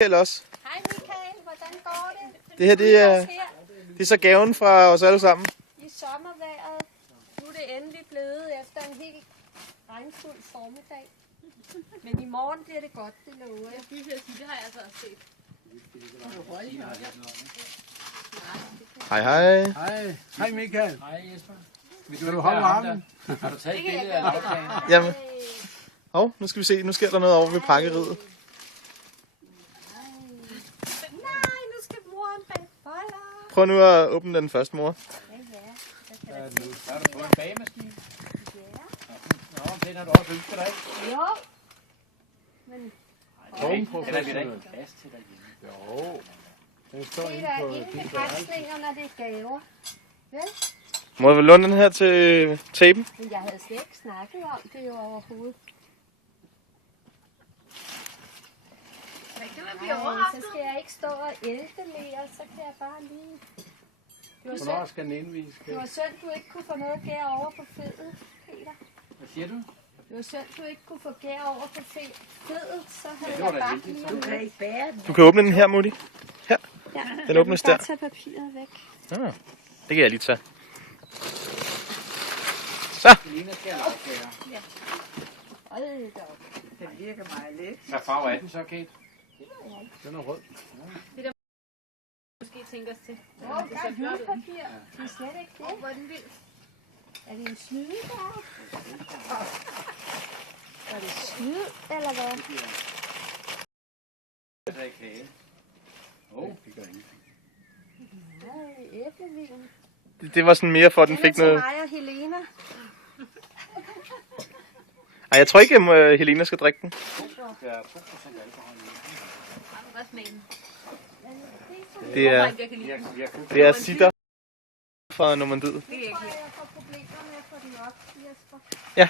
Også. Hej Michael, hvordan går det? Det her, det er så gaven fra os alle sammen. I sommervejret. Nu er det endelig blevet efter en helt regnfuld formiddag. Men i morgen bliver det godt, det lover jeg. Det har jeg altså også set. Hej hej. Hej. Hej Michael. Hej Jesper. Vil du holde armen? Har du taget et billede af lavkagen? Jamen. Nu skal vi se. Nu sker der noget over ved pakkeriet. Nej, nu skal moren bage boller. Prøv nu at åbne den først, mor. Så har du fået en bagemaskine. Nå, den har du også ønsket dig, ikke? Jo. Men Den er vi da ikke plads til derhjemme. Jo. Den står det inde er på ingen begrænsninger, når det er gaver. Vel? Må jeg vel låne den her til tapen? Men jeg havde slet ikke snakket om det jo overhovedet. Så skal jeg ikke stå og ælte mere, så kan jeg bare lige... Hvornår skal den indvises? Det var synd, du ikke kunne få noget gær over på fedet, Peter. Hvad siger du? Det var synd, du ikke kunne få gær over på fedet, så havde det var jeg da bare heldigt, så. lige... Du kan ikke bære den. Du kan åbne den her, Mutti. Her. Ja, Den åbnes der. Jeg kan bare tage papiret væk. Ah, det kan jeg lige tage. Så. Lina skal have lavkager. Hold da op. Den virker meget let. Hvad farve er den så, Kate? Den er rød. Måske tænke os til. Åh, der er julepapir. Det er slet ikke det. Hvor er den vild? Er det en snyde der? Er det snyd, eller hvad? Det er kage. Det gør ingenting. Nej, æblevin. Det var sådan mere for, at den Den fik er til noget... mig og Helena. Ej, jeg tror ikke, at Helena skal drikke den. Der er 2% alkohol i. Hvad smager den? Det er, Jeg kan lide den. det er cider fra Normandiet. Det tror jeg, jeg får problemer med at få den op, Jesper. Ja.